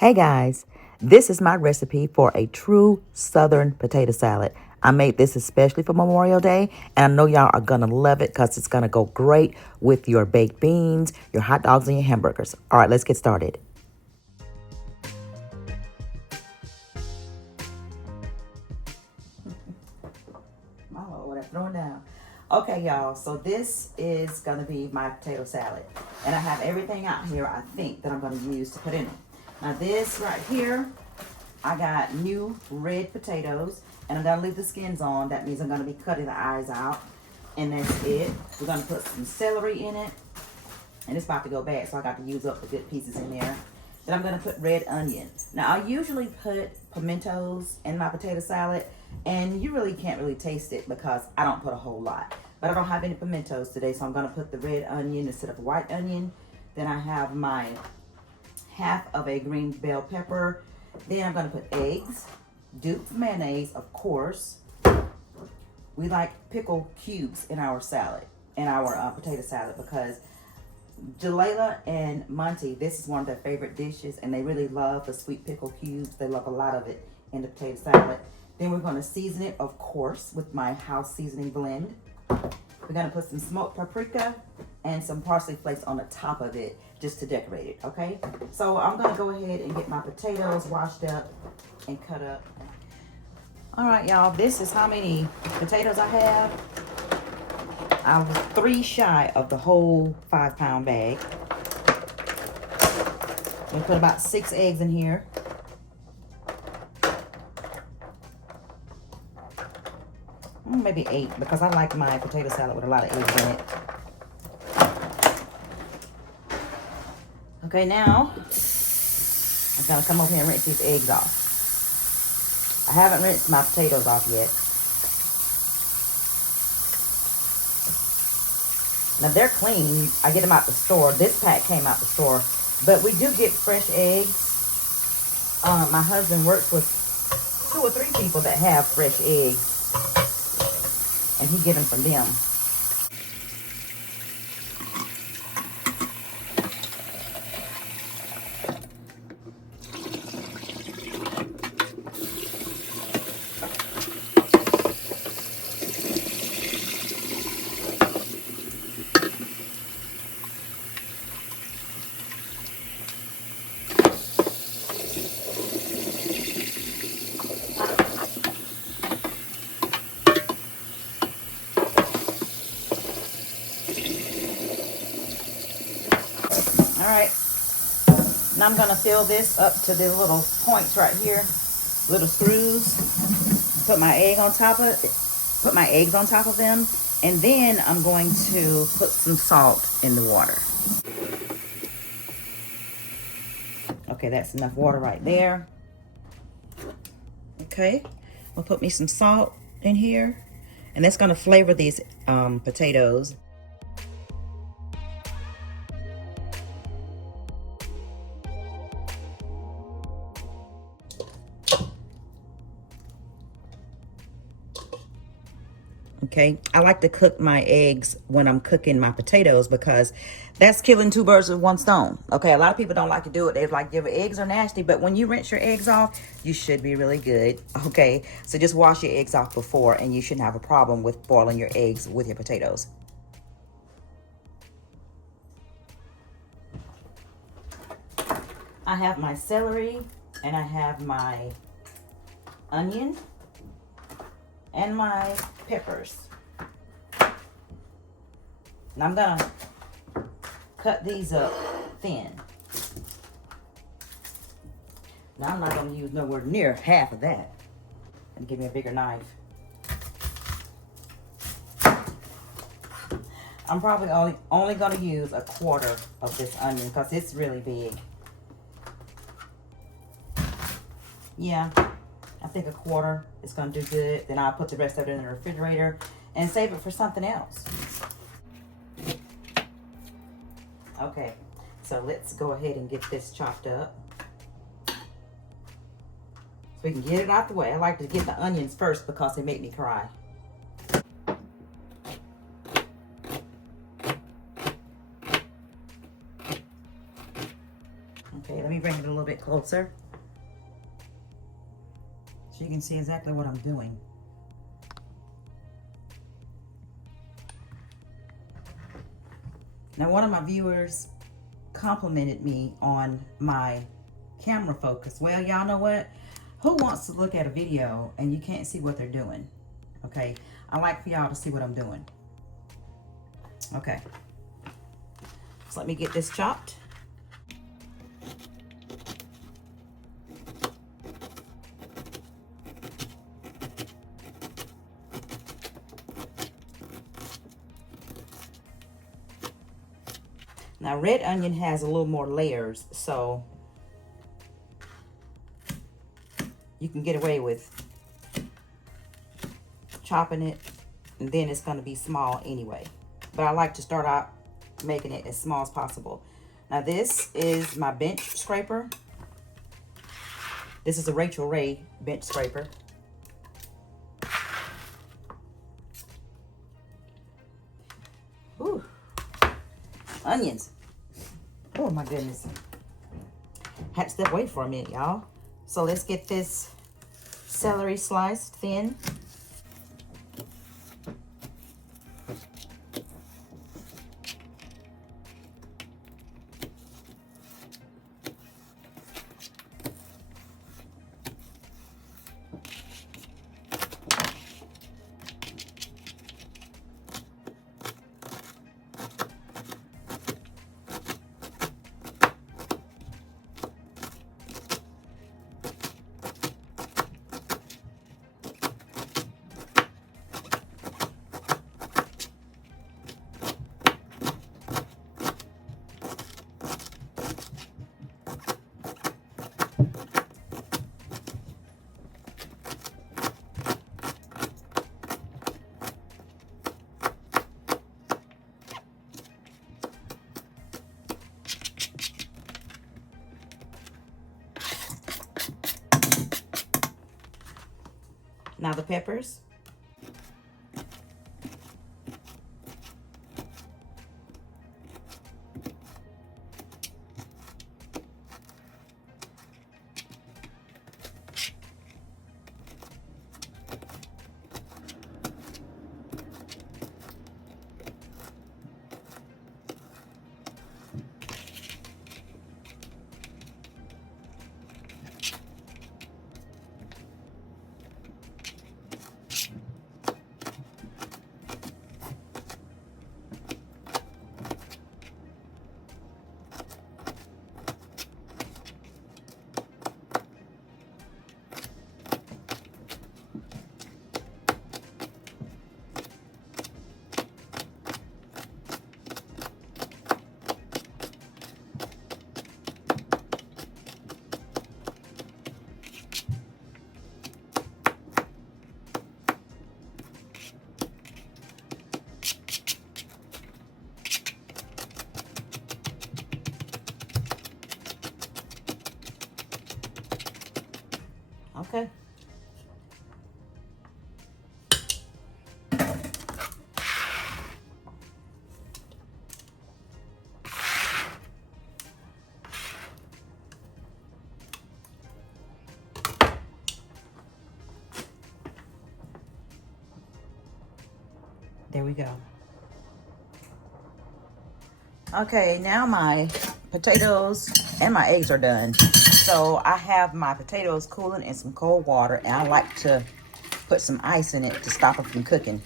Hey guys, this is my recipe for a true Southern potato salad. I made this especially for Memorial Day, and I know y'all are gonna love it because it's gonna go great with your baked beans, your hot dogs, and your hamburgers. All right, let's get started. Oh, what I'm throwing down. Okay, y'all, so this is gonna be my potato salad. And I have everything out here, I think, that I'm gonna use to put in it. Now this right here, I got new red potatoes, and I'm gonna leave the skins on. That means I'm gonna be cutting the eyes out, and that's it. We're gonna put some celery in it, and it's about to go bad, so I got to use up the good pieces in there. Then I'm gonna put red onion. Now I usually put pimentos in my potato salad, and you really can't really taste it because I don't put a whole lot. But I don't have any pimentos today, so I'm gonna put the red onion instead of white onion. Then I have my half of a green bell pepper. Then I'm gonna put eggs, duped mayonnaise, of course. We like pickle cubes in our salad, in our potato salad, because Jalela and Monty, this is one of their favorite dishes, and they really love the sweet pickle cubes. They love a lot of it in the potato salad. Then we're gonna season it, of course, with my house seasoning blend. We're gonna put some smoked paprika and some parsley flakes on the top of it just to decorate it, okay? So I'm gonna go ahead and get my potatoes washed up and cut up. All right, y'all, this is how many potatoes I have. I was 3 shy of the whole 5-pound bag. We put about 6 eggs in here. Maybe 8, because I like my potato salad with a lot of eggs in it. Okay, now I'm gonna come over here and rinse these eggs off. I haven't rinsed my potatoes off yet. Now they're clean. I get them out the store. This pack came out the store, but we do get fresh eggs. My husband works with 2 or 3 people that have fresh eggs, and he get them from them. All right, now I'm gonna fill this up to the little points right here, little screws. Put my egg on top of it, put my eggs on top of them, and then I'm going to put some salt in the water. Okay, that's enough water right there. Okay, we'll put me some salt in here, and that's gonna flavor these potatoes. Okay, I like to cook my eggs when I'm cooking my potatoes because that's killing 2 birds with 1 stone. Okay, a lot of people don't like to do it. They're like, your eggs are nasty, but when you rinse your eggs off, you should be really good. Okay, so just wash your eggs off before, and you shouldn't have a problem with boiling your eggs with your potatoes. I have my celery, and I have my onion, and my peppers. And I'm gonna cut these up thin. Now I'm not gonna use nowhere near half of that. And give me a bigger knife. I'm probably only gonna use a quarter of this onion because it's really big. Yeah, I think a quarter is gonna do good. Then I'll put the rest of it in the refrigerator and save it for something else. Okay, so let's go ahead and get this chopped up. So we can get it out the way. I like to get the onions first because they make me cry. Okay, let me bring it a little bit closer so you can see exactly what I'm doing. Now, one of my viewers complimented me on my camera focus. Well, y'all know what? Who wants to look at a video and you can't see what they're doing? Okay, I like for y'all to see what I'm doing. Okay, so let me get this chopped. Now, red onion has a little more layers, so you can get away with chopping it, and then it's going to be small anyway. But I like to start out making it as small as possible. Now, this is my bench scraper. This is a Rachel Ray bench scraper. Ooh. Onions. Oh my goodness. Had to step away for a minute, y'all. So let's get this celery sliced thin. Now the peppers. Okay. There we go. Okay, now my potatoes and my eggs are done. So I have my potatoes cooling in some cold water, and I like to put some ice in it to stop them from cooking.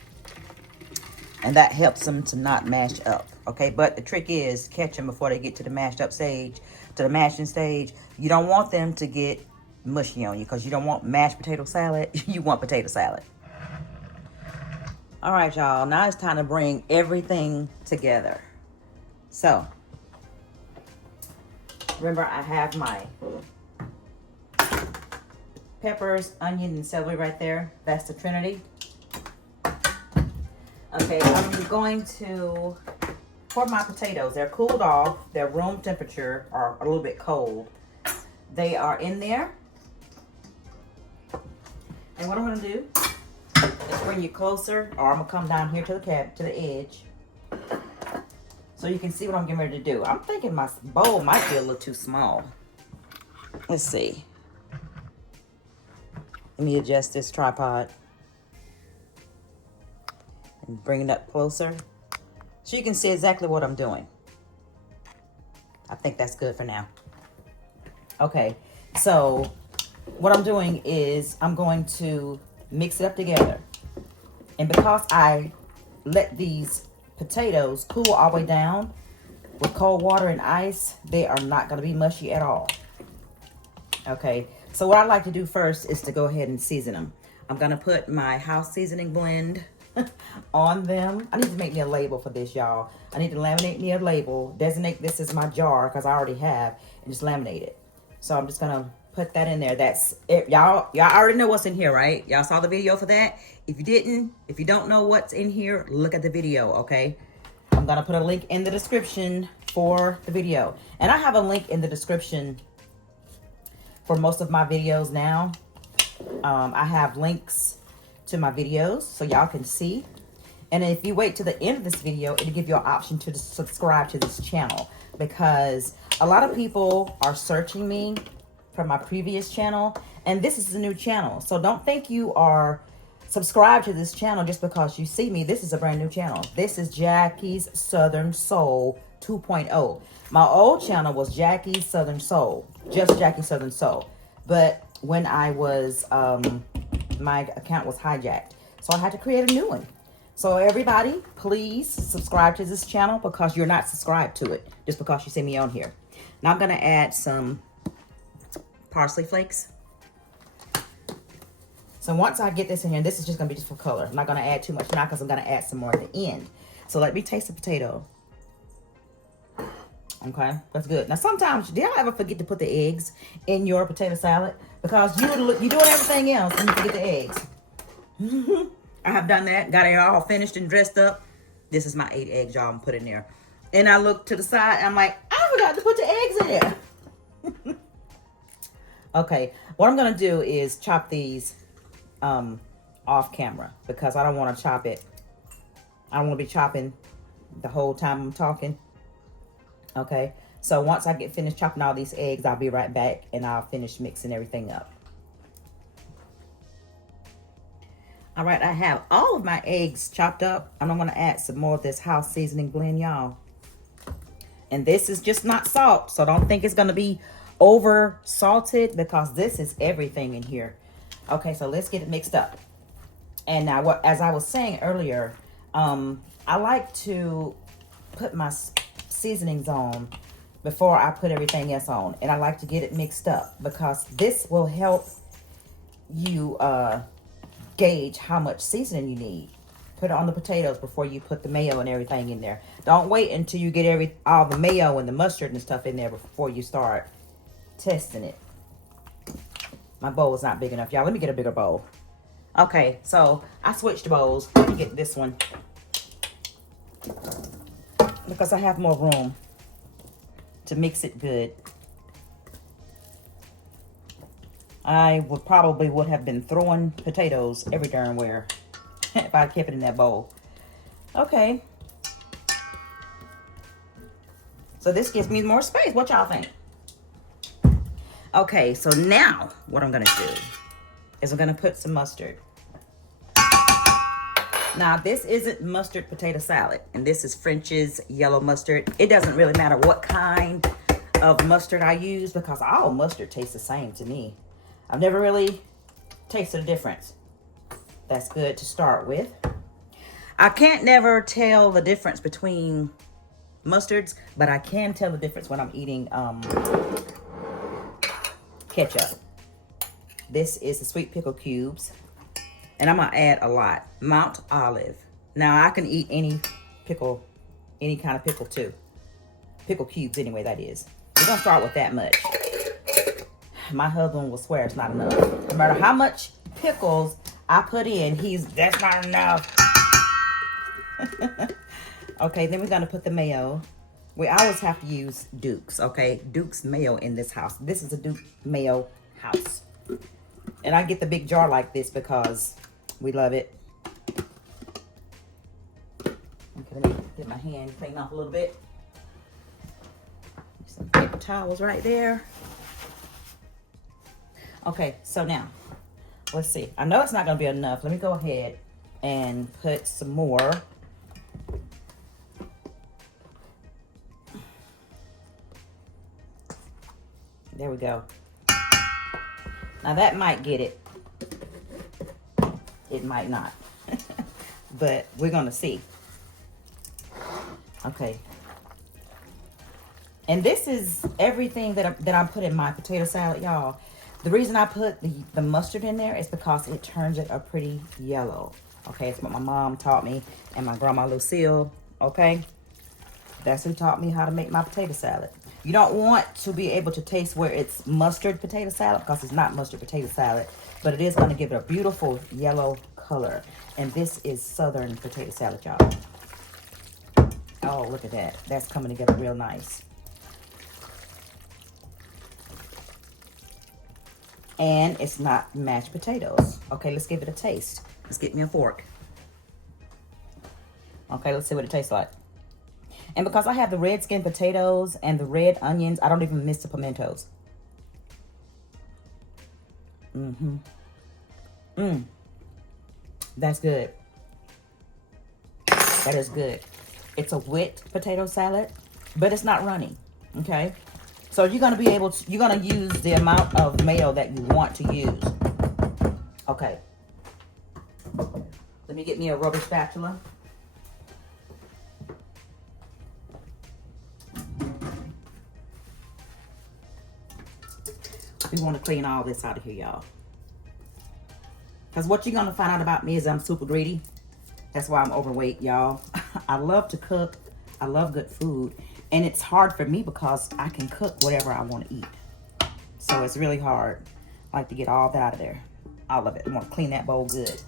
And that helps them to not mash up, okay? But the trick is catch them before they get to the mashed up stage, to the mashing stage. You don't want them to get mushy on you because you don't want mashed potato salad. You want potato salad. All right, y'all, now it's time to bring everything together. So, remember I have my peppers, onion, and celery right there. That's the Trinity. Okay, I'm going to pour my potatoes. They're cooled off. They're room temperature or a little bit cold. They are in there. And what I'm going to do is bring you closer, or I'm going to come down here to the edge so you can see what I'm getting ready to do. I'm thinking my bowl might be a little too small. Let's see. Let me adjust this tripod and bring it up closer so you can see exactly what I'm doing. I think that's good for now. Okay, so what I'm doing is I'm going to mix it up together. And because I let these potatoes cool all the way down with cold water and ice, they are not going to be mushy at all. Okay, so what I like to do first is to go ahead and season them. I'm going to put my house seasoning blend on them. I need to make me a label for this, y'all. I need to laminate me a label, designate this as my jar because I already have, and just laminate it. So I'm just going to put that in there. That's it. Y'all already know what's in here, right? Y'all saw the video for that. If you don't know what's in here, look at the video, okay? I'm going to put a link in the description for the video. And I have a link in the description for most of my videos now. I have links to my videos so y'all can see. And if you wait to the end of this video, it'll give you an option to subscribe to this channel, because a lot of people are searching me from my previous channel, and this is a new channel. So don't think you are subscribed to this channel just because you see me. This is a brand new channel. This is Jackie's Southern Soul 2.0. My old channel was Jackie's Southern Soul, just Jackie's Southern Soul. But when I was, my account was hijacked, so I had to create a new one. So everybody, please subscribe to this channel because you're not subscribed to it just because you see me on here. Now I'm gonna add some parsley flakes. So once I get this in here, this is just gonna be just for color. I'm not gonna add too much now because I'm gonna add some more at the end. So let me taste the potato. Okay, that's good. Now sometimes, do y'all ever forget to put the eggs in your potato salad? Because you're doing everything else and you forget the eggs. I have done that, got it all finished and dressed up. This is my 8 eggs, y'all, I'm put in there. And I look to the side, I'm like, I forgot to put the eggs in there. Okay, what I'm gonna do is chop these off camera because I don't want to chop it. I don't want to be chopping the whole time I'm talking. Okay, so once I get finished chopping all these eggs, I'll be right back and I'll finish mixing everything up. All right, I have all of my eggs chopped up, and I'm going to add some more of this house seasoning blend, y'all. And this is just not salt, so don't think it's going to be over salted because this is everything in here. Okay, so let's get it mixed up. And now, as I was saying earlier, I like to put my seasonings on before I put everything else on. And I like to get it mixed up because this will help you gauge how much seasoning you need. Put it on the potatoes before you put the mayo and everything in there. Don't wait until you get all the mayo and the mustard and stuff in there before you start testing it. My bowl is not big enough, y'all. Let me get a bigger bowl. Okay, so I switched bowls. Let me get this one because I have more room to mix it good. I would have been throwing potatoes every darn where if I kept it in that bowl. Okay. So this gives me more space. What y'all think? Okay, so now what I'm gonna do is I'm gonna put some mustard. Now this isn't mustard potato salad, and this is French's yellow mustard. It doesn't really matter what kind of mustard I use because all mustard tastes the same to me. I've never really tasted a difference. That's good to start with. I can't never tell the difference between mustards, but I can tell the difference when I'm eating ketchup. This is the sweet pickle cubes, and I'm gonna add a lot. Mount Olive. Now I can eat any pickle, any kind of pickle too. Pickle cubes anyway, that is. We're gonna start with that much. My husband will swear it's not enough. No matter how much pickles I put in, that's not enough. Okay, then we're gonna put the mayo. We always have to use Duke's, okay? Duke's mayo in this house. This is a Duke mayo house. And I get the big jar like this because we love it. Okay, let me get my hand clean off a little bit. Some paper towels right there. Okay, so now, let's see. I know it's not going to be enough. Let me go ahead and put some more. There we go. Now that might get it. It might not. But we're going to see. Okay. And this is everything that I put in my potato salad, y'all. The reason I put the mustard in there is because it turns it a pretty yellow. Okay, it's what my mom taught me and my grandma Lucille. Okay, that's who taught me how to make my potato salad. You don't want to be able to taste where it's mustard potato salad because it's not mustard potato salad, but it is going to give it a beautiful yellow color. And this is Southern potato salad, y'all. Oh, look at that. That's coming together real nice. And it's not mashed potatoes. Okay, let's give it a taste. Let's get me a fork. Okay, let's see what it tastes like. And because I have the red skin potatoes and the red onions, I don't even miss the pimentos. That's good. That is good. It's a wet potato salad, but it's not runny. Okay? So you're going to be able to, you're going to use the amount of mayo that you want to use. Okay. Let me get me a rubber spatula. We want to clean all this out of here, y'all. Because what you're going to find out about me is I'm super greedy. That's why I'm overweight, y'all. I love to cook. I love good food. And it's hard for me because I can cook whatever I want to eat. So it's really hard. I like to get all that out of there. All of it. I want to clean that bowl good.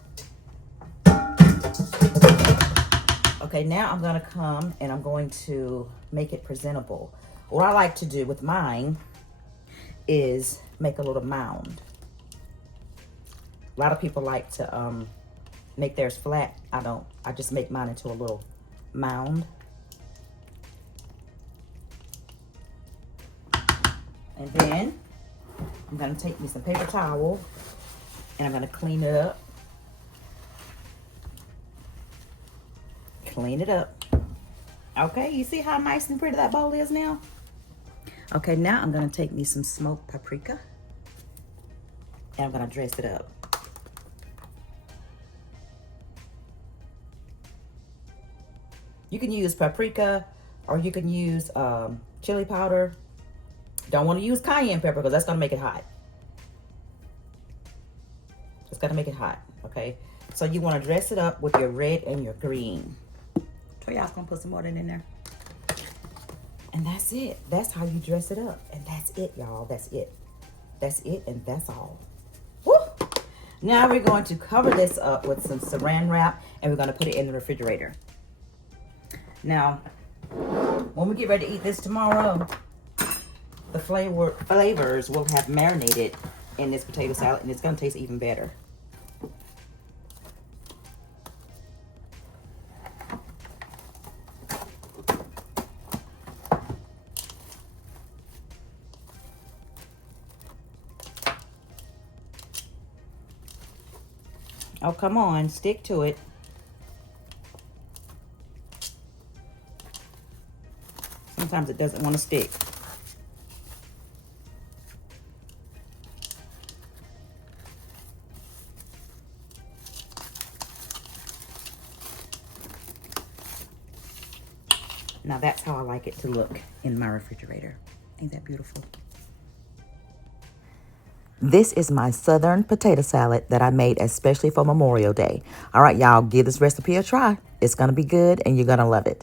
Okay, now I'm going to come and I'm going to make it presentable. What I like to do with mine is make a little mound. A lot of people like to make theirs flat. I don't. I just make mine into a little mound. And then I'm going to take me some paper towel and I'm going to clean it up. Clean it up. Okay, you see how nice and pretty that bowl is now? Okay, now I'm going to take me some smoked paprika and I'm going to dress it up. You can use paprika or you can use chili powder. Don't want to use cayenne pepper because that's going to make it hot. It's going to make it hot, okay? So you want to dress it up with your red and your green. Toya's going to put some more in there. And that's it. That's how you dress it up. And that's it, y'all. That's it. That's it and that's all. Woo! Now we're going to cover this up with some saran wrap and we're going to put it in the refrigerator. Now, when we get ready to eat this tomorrow, the flavors will have marinated in this potato salad and it's going to taste even better. Oh, come on, stick to it. Sometimes it doesn't want to stick. Now that's how I like it to look in my refrigerator. Ain't that beautiful? This is my Southern potato salad that I made especially for Memorial Day. All right, y'all, give this recipe a try. It's going to be good and you're going to love it.